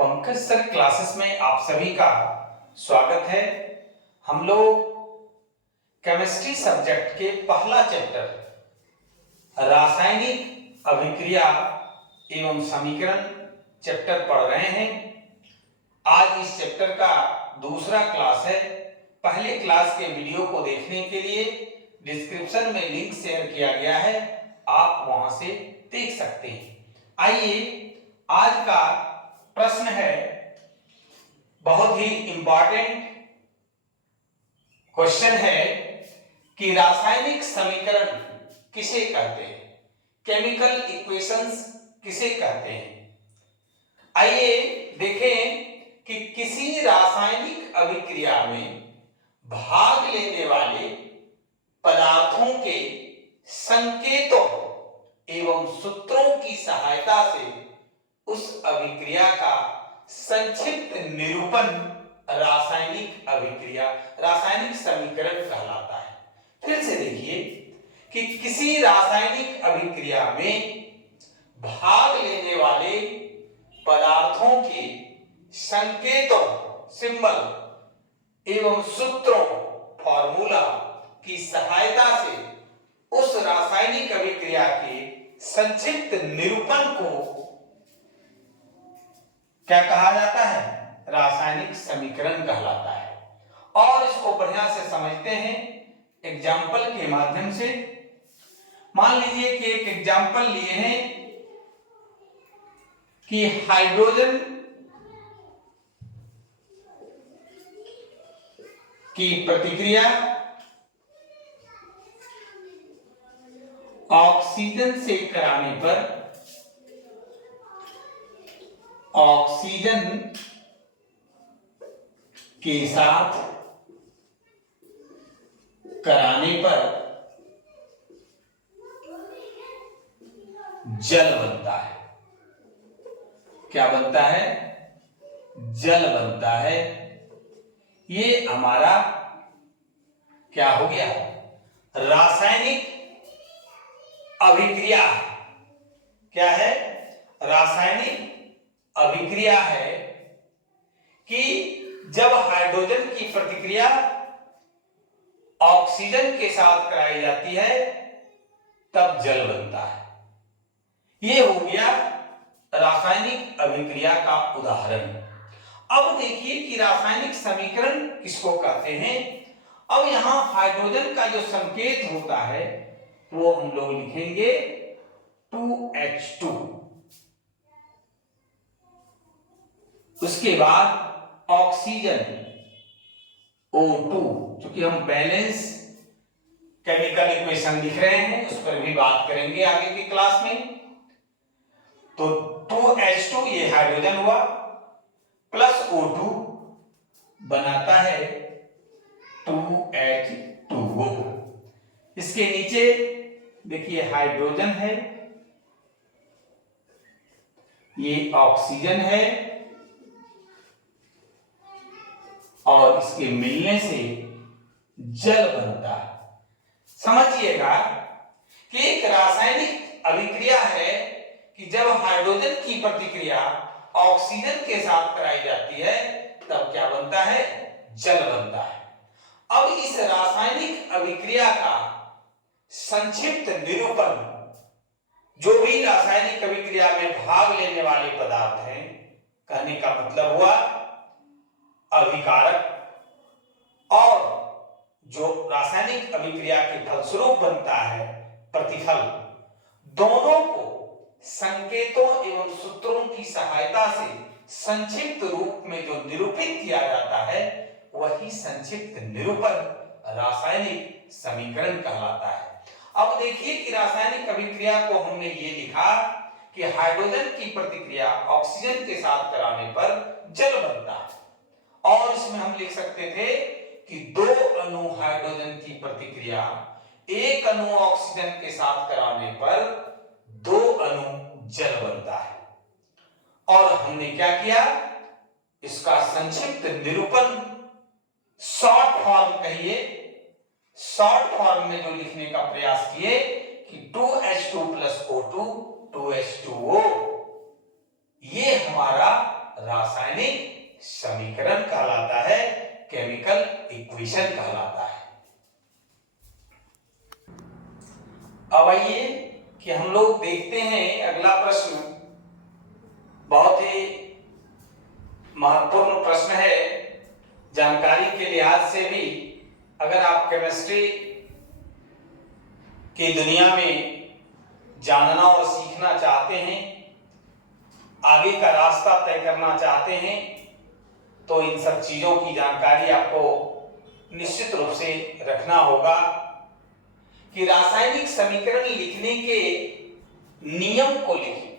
Pankaj sir classes में आप सभी का स्वागत है। हम लोग केमिस्ट्री सब्जेक्ट के पहला चैप्टर रासायनिक अभिक्रिया एवं समीकरण चैप्टर पढ़ रहे हैं। आज इस चैप्टर का दूसरा क्लास है। पहले क्लास के वीडियो को देखने के लिए डिस्क्रिप्शन में लिंक शेयर किया गया है, आप वहां से देख सकते हैं। आइए, आज का प्रश्न है, बहुत ही इंपॉर्टेंट क्वेश्चन है कि रासायनिक समीकरण किसे कहते हैं, केमिकल इक्वेशंस किसे कहते हैं। आइए देखें कि किसी रासायनिक अभिक्रिया में भाग लेने वाले पदार्थों के संकेतों एवं सूत्रों की सहायता से उस अभिक्रिया का संक्षिप्त निरूपण रासायनिक अभिक्रिया, रासायनिक समीकरण कहलाता है। फिर से देखिए कि किसी रासायनिक अभिक्रिया में भाग लेने वाले पदार्थों के संकेतों, सिंबल एवं सूत्रों, फॉर्मूला की सहायता से उस रासायनिक अभिक्रिया के संक्षिप्त निरूपण को क्या कहा जाता है, रासायनिक समीकरण कहलाता है। और इसको बढ़िया से समझते हैं एग्जाम्पल के माध्यम से। मान लीजिए कि एक एग्जाम्पल लिए हैं कि हाइड्रोजन की प्रतिक्रिया ऑक्सीजन से कराने पर ऑक्सीजन के साथ कराने पर जल बनता है। क्या बनता है? जल बनता है। ये हमारा क्या हो गया, रासायनिक अभिक्रिया। क्या है? रासायनिक अभिक्रिया है कि जब हाइड्रोजन की प्रतिक्रिया ऑक्सीजन के साथ कराई जाती है तब जल बनता है। यह हो गया रासायनिक अभिक्रिया का उदाहरण। अब देखिए कि रासायनिक समीकरण किसको कहते हैं। अब यहां हाइड्रोजन का जो संकेत होता है वो हम लोग लिखेंगे 2H2। उसके बाद ऑक्सीजन O2, क्योंकि हम बैलेंस केमिकल इक्वेशन लिख रहे हैं, उस पर भी बात करेंगे आगे की क्लास में। तो 2H2 ये हाइड्रोजन हुआ, प्लस O2 बनाता है 2H2O। इसके नीचे देखिए हाइड्रोजन है, ये ऑक्सीजन है, और इसके मिलने से जल बनता है। समझिएगा कि एक रासायनिक अभिक्रिया है कि जब हाइड्रोजन की प्रतिक्रिया ऑक्सीजन के साथ कराई जाती है तब क्या बनता है, जल बनता है। अब इस रासायनिक अभिक्रिया का संक्षिप्त निरूपण, जो भी रासायनिक अभिक्रिया में भाग लेने वाले पदार्थ हैं, कहने का मतलब हुआ अभिकारक और जो रासायनिक अभिक्रिया के फलस्वरूप बनता है प्रतिफल, दोनों को संकेतों एवं सूत्रों की सहायता से संक्षिप्त रूप में जो निरूपित किया जाता है वही संक्षिप्त निरूपण रासायनिक समीकरण कहलाता है। अब देखिए कि रासायनिक अभिक्रिया को हमने ये लिखा कि हाइड्रोजन की प्रतिक्रिया ऑक्सीजन के साथ कराने पर जल बनता है, और इसमें हम लिख सकते थे कि दो अणु हाइड्रोजन की प्रतिक्रिया एक अणु ऑक्सीजन के साथ कराने पर दो अणु जल बनता है। और हमने क्या किया, इसका संक्षिप्त निरूपण शॉर्ट फॉर्म कहिए, शॉर्ट फॉर्म में जो लिखने का प्रयास किए कि 2H2 + O2 2H2O, ये हमारा रासायनिक समीकरण कहलाता है, केमिकल इक्वेशन कहलाता है। अब आइए कि हम लोग देखते हैं अगला प्रश्न, बहुत ही महत्वपूर्ण प्रश्न है। जानकारी के लिहाज से भी अगर आप केमिस्ट्री की दुनिया में जानना और सीखना चाहते हैं, आगे का रास्ता तय करना चाहते हैं, तो इन सब चीजों की जानकारी आपको निश्चित रूप से रखना होगा कि रासायनिक समीकरण लिखने के नियम को लिखें।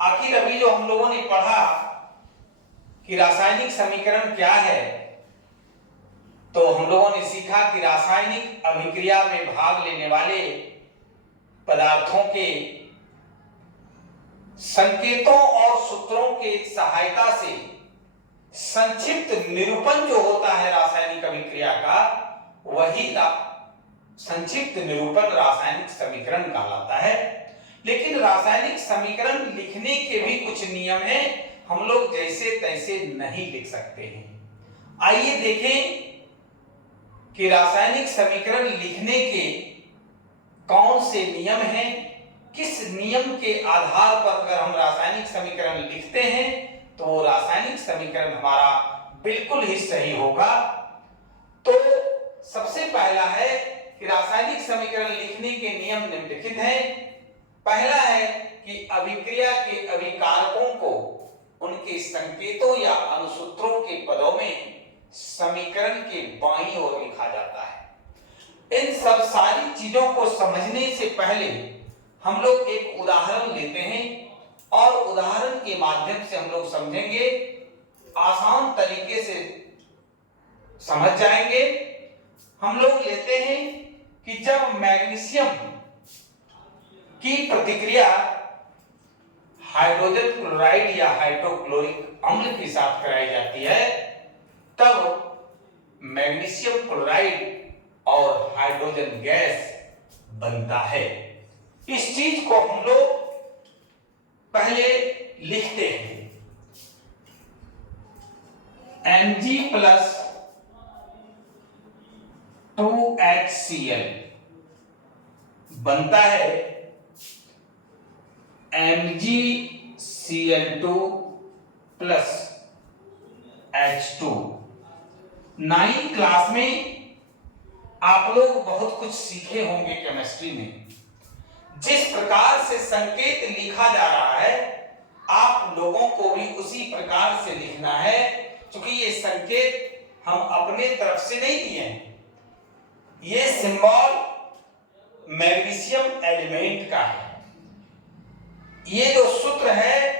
आखिर अभी जो हम लोगों ने पढ़ा कि रासायनिक समीकरण क्या है, तो हम लोगों ने सीखा कि रासायनिक अभिक्रिया में भाग लेने वाले पदार्थों के संकेतों और सूत्रों के सहायता से संक्षिप्त निरूपण जो होता है रासायनिक अभिक्रिया का, वही संक्षिप्त निरूपण रासायनिक समीकरण कहलाता है। लेकिन रासायनिक समीकरण लिखने के भी कुछ नियम हैं, हम लोग जैसे तैसे नहीं लिख सकते हैं। आइए देखें कि रासायनिक समीकरण लिखने के कौन से नियम हैं, किस नियम के आधार पर अगर हम रासायनिक समीकरण लिखते हैं तो रासायनिक समीकरण हमारा बिल्कुल ही सही होगा। तो सबसे पहला है कि रासायनिक समीकरण लिखने के नियम निम्नलिखित हैं। पहला है कि अभिक्रिया के अभिकारकों को उनके संकेतों या अनुसूत्रों के पदों में समीकरण के बाईं ओर लिखा जाता है। इन सब सारी चीजों को समझने से पहले हम लोग एक उदाहरण लेते हैं और उदाहरण के माध्यम से हम लोग समझेंगे, आसान तरीके से समझ जाएंगे। हम लोग लेते हैं कि जब मैग्नीशियम की प्रतिक्रिया हाइड्रोजन क्लोराइड या हाइड्रोक्लोरिक अम्ल के साथ कराई जाती है, तब मैग्नीशियम क्लोराइड और हाइड्रोजन गैस बनता है। इस चीज को हम लोग पहले लिखते हैं, Mg प्लस 2HCl बनता है MgCl2 plus H2। 9th class में आप लोग बहुत कुछ सीखे होंगे केमिस्ट्री में। जिस प्रकार से संकेत लिखा जा रहा है, आप लोगों को भी उसी प्रकार से लिखना है, क्योंकि ये संकेत हम अपने तरफ से नहीं दिए हैं। ये सिंबल मैग्नीशियम एलिमेंट का है। ये जो सूत्र है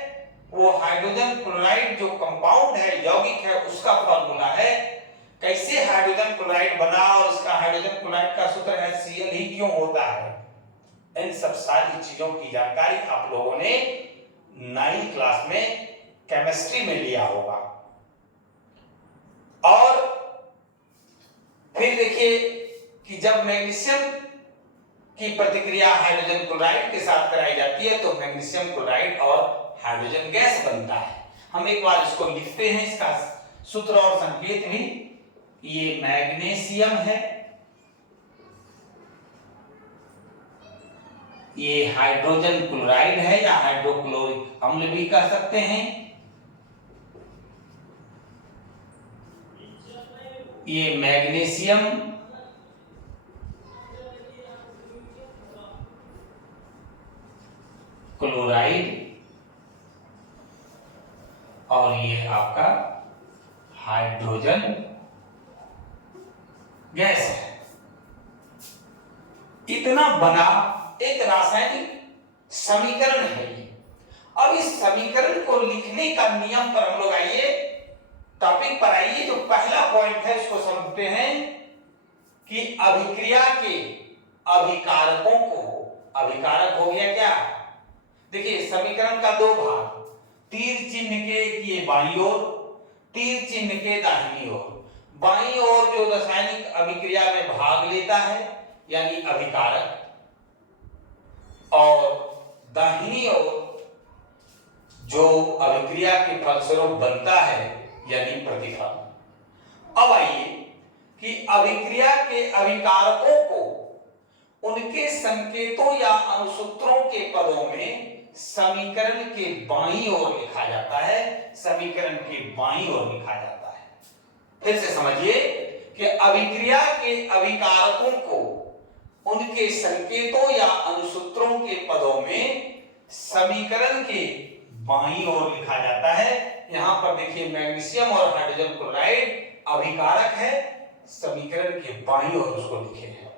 वो हाइड्रोजन क्लोराइड जो कंपाउंड है, यौगिक है, उसका फॉर्मूला है। कैसे हाइड्रोजन क्लोराइड बना और उसका हाइड्रोजन क्लोराइड का सूत्र HCl ही क्यों होता है, इन सब सारी चीजों की जानकारी आप लोगों ने 9th क्लास में केमिस्ट्री में लिया होगा। और फिर देखिए कि जब मैग्नीशियम की प्रतिक्रिया हाइड्रोजन क्लोराइड के साथ कराई जाती है तो मैग्नीशियम क्लोराइड और हाइड्रोजन गैस बनता है। हम एक बार इसको लिखते हैं, इसका सूत्र और संकेत भी। ये मैग्नीशियम है, ये हाइड्रोजन क्लोराइड है या हाइड्रोक्लोरिक अम्ल भी कह सकते हैं। ये मैग्नीशियम क्लोराइड और ये आपका हाइड्रोजन गैस है। इतना बना एक रासायनिक समीकरण है ये। अब इस समीकरण को लिखने का नियम पर हम लोग आइए, टॉपिक पर आइए। जो पहला पॉइंट है उसको समझते हैं कि अभिक्रिया के अभिकारकों को, अभिकारक हो गया क्या, देखिए समीकरण का दो भाग, तीर चिन्ह के ये बाईं ओर, तीर चिन्ह के दाहिनी ओर। बाईं ओर जो रासायनिक अभिक्रिया में भाग लेता है यानी अभिकारक, और दाहिनी ओर जो अभिक्रिया के फलस्वरूप बनता है यानी प्रतिफल। अब आइए कि अभिक्रिया के अभिकारकों को उनके संकेतों या अनुसूत्रों के पदों में समीकरण के बाईं ओर लिखा जाता है। समीकरण के बाईं ओर लिखा जाता है। फिर से समझिए कि अभिक्रिया के अभिकारकों को उनके संकेतों या अनुसूत्रों के पदों में समीकरण के बाईं ओर लिखा जाता है। यहां पर देखिए मैग्नीशियम और हाइड्रोजन क्लोराइड अभिकारक है, समीकरण के बाईं ओर उसको लिखे हैं।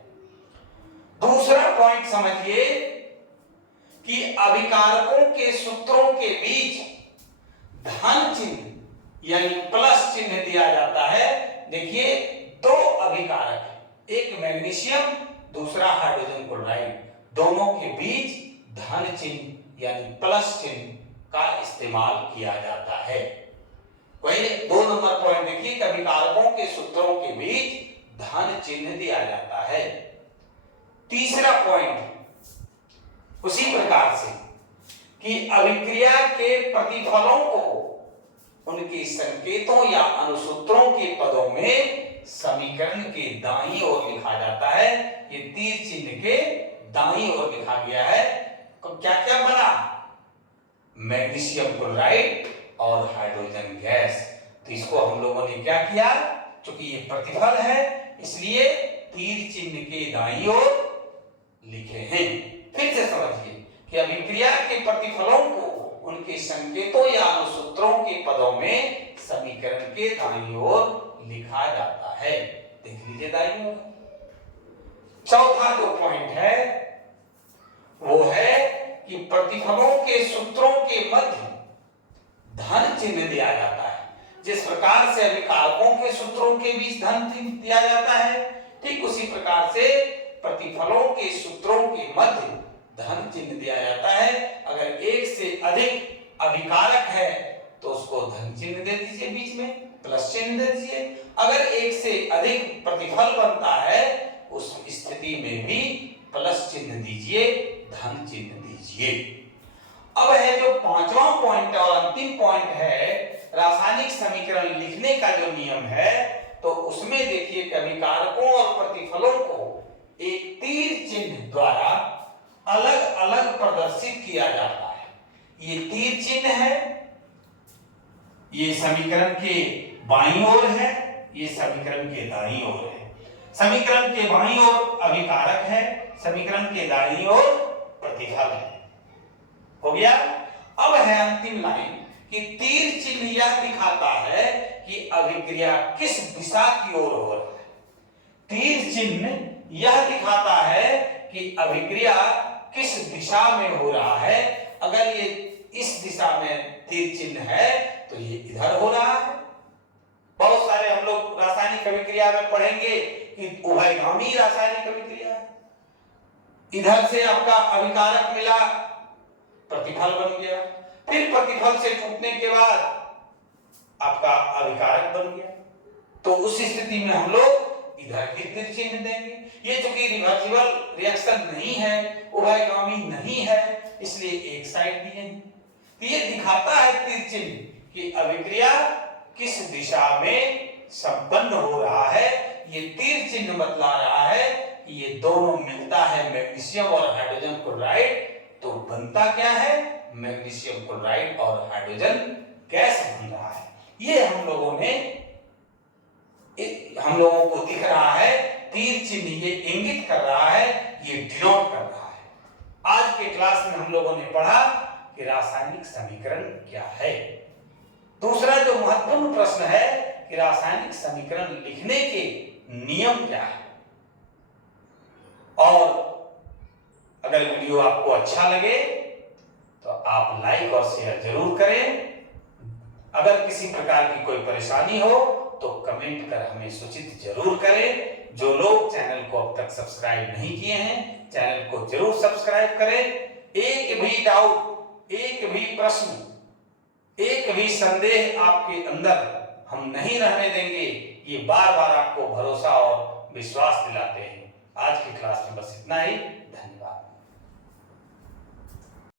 दूसरा पॉइंट समझिए कि अभिकारकों के सूत्रों के बीच धन चिन्ह यानी प्लस चिन्ह दिया जाता है। देखिए दो अभिकारक है, एक मैग्नीशियम दूसरा हाइड्रोजन क्लोराइड, दोनों के बीच धन चिन्ह यानी प्लस चिन्ह का इस्तेमाल किया जाता है। वही 2 नंबर पॉइंट देखिए कि अभिकारकों के सूत्रों के बीच धन चिन्ह दिया जाता है। तीसरा पॉइंट उसी प्रकार से कि अभिक्रिया के प्रतिफलों को उनके संकेतों या अनुसूत्रों के पदों में समीकरण के दाईं ओर लिखा जाता है। ये तीर चिन्ह के दाईं ओर लिखा गया है। तो क्या क्या बना? मैग्नीशियम क्लोराइड और हाइड्रोजन गैस। तो इसको हम लोगों ने क्या किया, क्योंकि ये प्रतिफल है इसलिए तीर चिन्ह के दाईं ओर लिखे हैं। फिर से समझिए कि अभिक्रिया के प्रतिफलों को उनके संकेतों या अनुसूत्रों के पदों में समीकरण के दाईं ओर लिखा जाता है। देख लीजिए दाईं ओर। चौथा जो पॉइंट है वो है कि प्रतिफलों के सूत्रों के मध्य धन चिन्ह दिया जाता है। जिस प्रकार से अभिकारकों के सूत्रों के बीच धन चिन्ह दिया जाता है, ठीक उसी प्रकार से प्रतिफलों के सूत्रों के मध्य धन चिन्ह दिया जाता है। अगर एक से अधिक अभिकारक है तो उसको धन चिन्ह दे दीजिए, बीच में प्लस चिन्ह दे दीजिए। अगर एक से अधिक प्रतिफल बनता है उस स्थिति में भी प्लस चिन्ह दीजिए, धन चिन्ह दीजिए। अब है जो पांचवा पॉइंट और अंतिम पॉइंट है रासायनिक समीकरण लिखने का जो नियम है, तो उसमें देखिए कि अभिकारकों और प्रतिफलों को एक तीर चिन्ह द्वारा अलग अलग प्रदर्शित किया जाता है। ये तीर चिन्ह है, ये समीकरण के बाईं ओर है, ये समीकरण के दाईं ओर है। समीकरण के बाईं ओर अभिकारक है, समीकरण के दाईं ओर प्रतिफल है। हो गया। अब है अंतिम लाइन कि तीर चिन्ह यह दिखाता है कि अभिक्रिया किस दिशा की ओर हो रहा है। तीर चिन्ह यह दिखाता है कि अभिक्रिया किस दिशा में हो रहा है। अगर ये इस दिशा में तीर चिन्ह है तो ये इधर हो रहा है। बहुत सारे हम लोग रासायनिक अभिक्रिया में पढ़ेंगे कि उभयगामी रासायनिक अभिक्रिया है। इधर से आपका अभिकारक मिला, प्रतिफल बन गया, फिर प्रतिफल से टूटने के बाद आपका अभिकारक बन गया। तो उस स्थिति में हम लोग इधर की तीर चिन्ह देंगे। ये चूंकि रिवर्सिबल रिएक्शन नहीं है, उभयगामी नहीं है, इसलिए एक साइड दिए हैं। तो ये दिखाता है तीर चिन्ह कि अभिक्रिया किस दिशा में संपन्न हो रहा है। ये तीर चिन्ह बतला रहा है कि ये दोनों मिलता है मैग्नीशियम और हाइड्रोजन क्लोराइड, तो बनता क्या है, मैग्नीशियम क्लोराइड और हाइड्रोजन गैस बन रहा है। ये हम लोगों को दिख रहा है, तीर चिन्ह ये इंगित कर रहा है, ये डिनोट कर रहा है। आज के क्लास में हम लोगों ने पढ़ा कि रासायनिक समीकरण क्या है। दूसरा जो महत्वपूर्ण प्रश्न है कि रासायनिक समीकरण लिखने के नियम क्या है। और अगर वीडियो आपको अच्छा लगे तो आप लाइक और शेयर जरूर करें। अगर किसी प्रकार की कोई परेशानी हो तो कमेंट कर हमें सूचित जरूर करें। जो लोग चैनल को अब तक सब्सक्राइब नहीं किए हैं, चैनल को जरूर सब्सक्राइब करें। एक भी डाउट, एक भी प्रश्न, एक भी संदेह आपके अंदर हम नहीं रहने देंगे। ये बार बार आपको भरोसा और विश्वास दिलाते हैं। आज की क्लास में बस इतना ही।